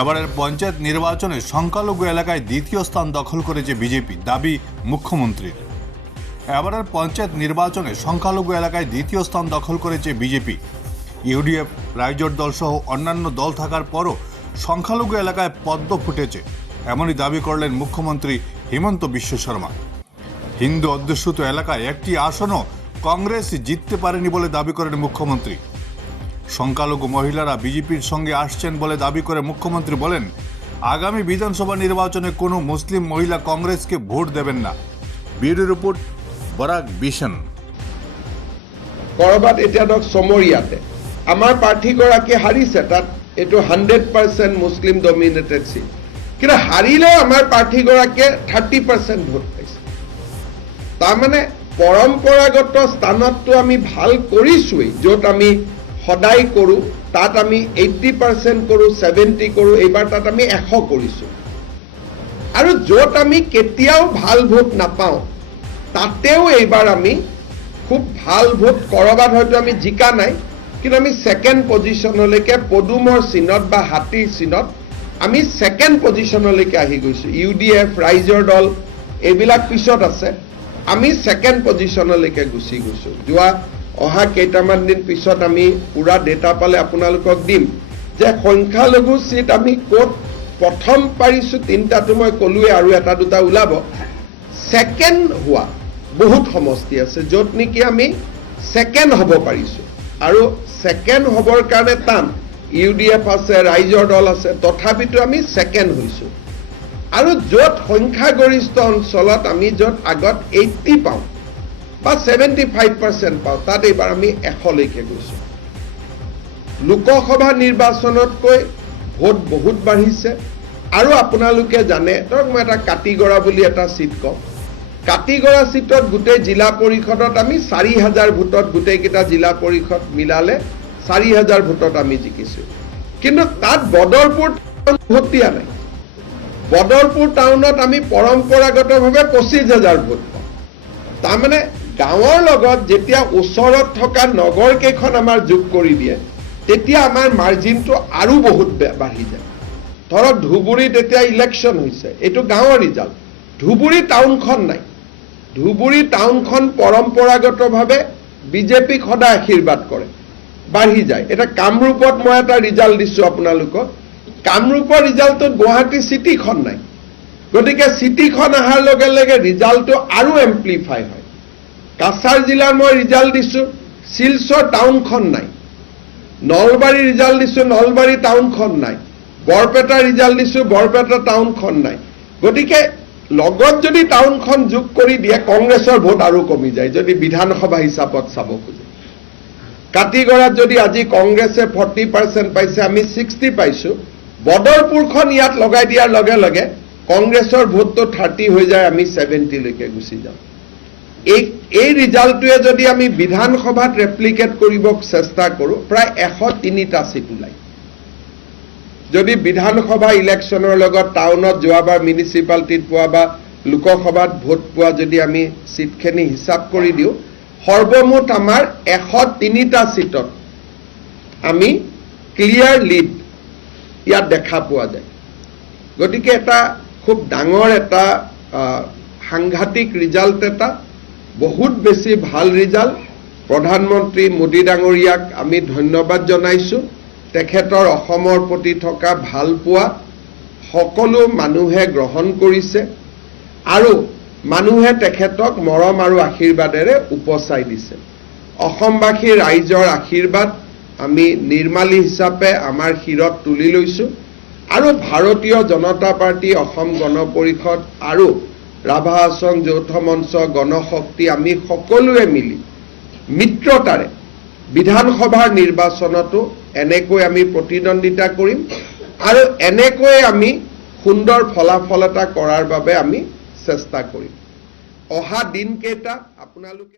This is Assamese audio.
এবারের পঞ্চায়েত নির্বাচনে সংখ্যালঘু এলাকায় দ্বিতীয় স্থান দখল করেছে বিজেপি, দাবি মুখ্যমন্ত্রীর। এবারের পঞ্চায়েত নির্বাচনে সংখ্যালঘু এলাকায় দ্বিতীয় স্থান দখল করেছে বিজেপি। ইউডিএফ, রাইজোট দল সহ অন্যান্য দল থাকার পরও সংখ্যালঘু এলাকায় পদ্ম ফুটেছে, এমনই দাবি করলেন মুখ্যমন্ত্রী হিমন্ত বিশ্ব শর্মা। হিন্দু অধ্যুষিত এলাকায় একটি আসনও কংগ্রেস জিততে পারেনি বলে দাবি করেন মুখ্যমন্ত্রী। সংখ্যালঘু মহিলারা বিজেপির সঙ্গে আসছেন বলে দাবি করে মুখ্যমন্ত্রী বলেন, আগামী বিধানসভা নির্বাচনে কোনো মুসলিম মহিলা কংগ্রেসকে ভোট দেবেন না। Bureau report, Barak vision. কৰবাত এতিয়া ধৰক চমৰীয়াতে আমাৰ প্ৰাৰ্থীগৰাকী হাৰিছে, তাত এইটো 100% মুছলিম ডমিনেটেড চিট, কিন্তু হাৰিলেও আমাৰ প্ৰাৰ্থীগৰাকীয়ে 30% ভোট পাইছে। তাৰমানে পৰম্পৰাগত স্থানততো আমি ভাল কৰিছোৱেই, য'ত আমি সদায় কৰোঁ তাত আমি 80% কৰোঁ, 70 কৰোঁ, এইবাৰ তাত আমি 100 কৰিছোঁ। আৰু য'ত আমি কেতিয়াও ভাল ভোট নাপাওঁ তাতেও এইবাৰ আমি খুব ভাল ভোট, কৰবাত হয়তো আমি জিকা নাই, কিন্তু আমি ছেকেণ্ড পজিশ্যনলৈকে পদুমৰ চিনত বা হাতীৰ চিনত আমি ছেকেণ্ড পজিশ্যনলৈকে আহি গৈছোঁ। ইউডিএফ, ৰাইজৰ দল এইবিলাক পিছত আছে, আমি ছেকেণ্ড পজিশ্যনলৈকে গুচি গৈছোঁ। অহা কেইটামান দিন পিছত আমি পুৰা ডেটা পালে আপোনালোকক দিম যে সংখ্যালঘু চিট আমি ক'ত প্ৰথম পাৰিছোঁ। 3টাটো মই ক'লোৱে, আৰু এটা দুটা ওলাব। ছেকেণ্ড হোৱা বহুত সমষ্টি আছে য'ত নেকি আমি ছেকেণ্ড হ'ব পাৰিছোঁ, আৰু ছেকেণ্ড হ'বৰ কাৰণে টান। ইউডিএফ আছে, ৰাইজৰ দল আছে, তথাপিতো আমি ছেকেণ্ড হৈছোঁ। আৰু য'ত সংখ্যাগৰিষ্ঠ অঞ্চলত আমি য'ত আগত 80 পাওঁ বা 75% পাওঁ, তাত এইবাৰ আমি 100লৈকে গৈছোঁ। লোকসভা নিৰ্বাচনতকৈ ভোট বহুত বাঢ়িছে। আৰু আপোনালোকে জানে, ধৰক মই এটা কাতিগড়া বুলি এটা চিট কওঁ, কাতিগড়া চিটত গোটেই জিলা পৰিষদত আমি 4000 ভোটত, গোটেইকেইটা জিলা পৰিষদ মিলালে 4000 ভোটত আমি জিকিছোঁ। কিন্তু তাত বদৰপুৰ টাউন ভোট দিয়া নাই। বদৰপুৰ টাউনত আমি পৰম্পৰাগতভাৱে 25000 ভোট পাওঁ। তাৰমানে গাঁৱৰ লগত যেতিয়া ওচৰত থকা নগৰ কেইখন আমাৰ যোগ কৰি দিয়ে, তেতিয়া আমাৰ মাৰ্জিনটো আৰু বহুত বাঢ়ি যায়। ধৰক ধুবুৰীত এতিয়া ইলেকশ্যন হৈছে, এইটো গাঁৱৰ ৰিজাল্ট। ধুবুৰী টাউনখন নাই। ধুবুৰী টাউনখন পৰম্পৰাগতভাৱে বিজেপিক সদায় আশীৰ্বাদ কৰে, বাঢ়ি যায়। এতিয়া কামৰূপত মই এটা ৰিজাল্ট দিছোঁ আপোনালোকক, কামৰূপৰ ৰিজাল্টত গুৱাহাটী চিটিখন নাই। গতিকে চিটিখন অহাৰ লগে লগে ৰিজাল্টটো আৰু এম্প্লিফাই হয়। কাছাৰ জিলাৰ মই ৰিজাল্ট দিছোঁ, শিলচৰ টাউনখন নাই। নলবাৰী ৰিজাল্ট দিছোঁ, নলবাৰী টাউনখন নাই। বৰপেটা ৰিজাল্ট দিছোঁ, বৰপেটা টাউনখন নাই। গতিকে লগত যদি টাউনখন যোগ কৰি দিয়ে, কংগ্ৰেছৰ ভোট আৰু কমি যায় যদি বিধানসভা হিচাপত চাব খোজে। কাতিগড়াত যদি আজি কংগ্ৰেছে 40% পাইছে, আমি 60 পাইছোঁ, বদৰপুৰখন ইয়াত লগাই দিয়াৰ লগে লগে কংগ্ৰেছৰ ভোটটো 30 হৈ যায়, আমি 70লৈকে গুচি যাওঁ। এই ৰিজাল্টটোৱে যদি আমি বিধানসভাত ৰেপ্লিকেট কৰিব চেষ্টা কৰোঁ, প্ৰায় 103টা চিট ওলায়। যদি বিধানসভা ইলেকশ্যনৰ লগত টাউনত যোৱাবাৰ মিউনিচিপালিটিত পোৱা বা লোকসভাত ভোট পোৱা যদি আমি চিটখিনি হিচাপ কৰি দিওঁ, সৰ্বমুঠ আমাৰ 103টা চিটত আমি ক্লিয়াৰ লিড ইয়াত দেখা পোৱা যায়। গতিকে এটা খুব ডাঙৰ এটা সাংঘাতিক ৰিজাল্ট, এটা বহুত বেছি ভাল ৰিজাল্ট। প্ৰধানমন্ত্ৰী মোদী ডাঙৰীয়াক আমি ধন্যবাদ জনাইছোঁ। তেখেতৰ অসমৰ প্ৰতি থকা ভালপোৱা সকলো মানুহে গ্ৰহণ কৰিছে, আৰু মানুহে তেখেতক মৰম আৰু আশীৰ্বাদেৰে উপচাই দিছে। অসমবাসী ৰাইজৰ আশীৰ্বাদ আমি নিৰ্মালী হিচাপে আমাৰ শিৰত তুলি লৈছোঁ, আৰু ভাৰতীয় জনতা পাৰ্টি, অসম গণ পৰিষদ আৰু ৰাভা হাছং যৌথ মঞ্চ, গণশক্তি, আমি সকলোৱে মিলি মিত্ৰতাৰে বিধানসভাৰ নিৰ্বাচনতো এনেকৈ আমি প্ৰতিদ্বন্দ্বিতা কৰিম, আৰু এনেকৈ আমি সুন্দৰ ফলাফল এটা কৰাৰ বাবে আমি চেষ্টা কৰিম। অহা দিনকেইটা আপোনালোকে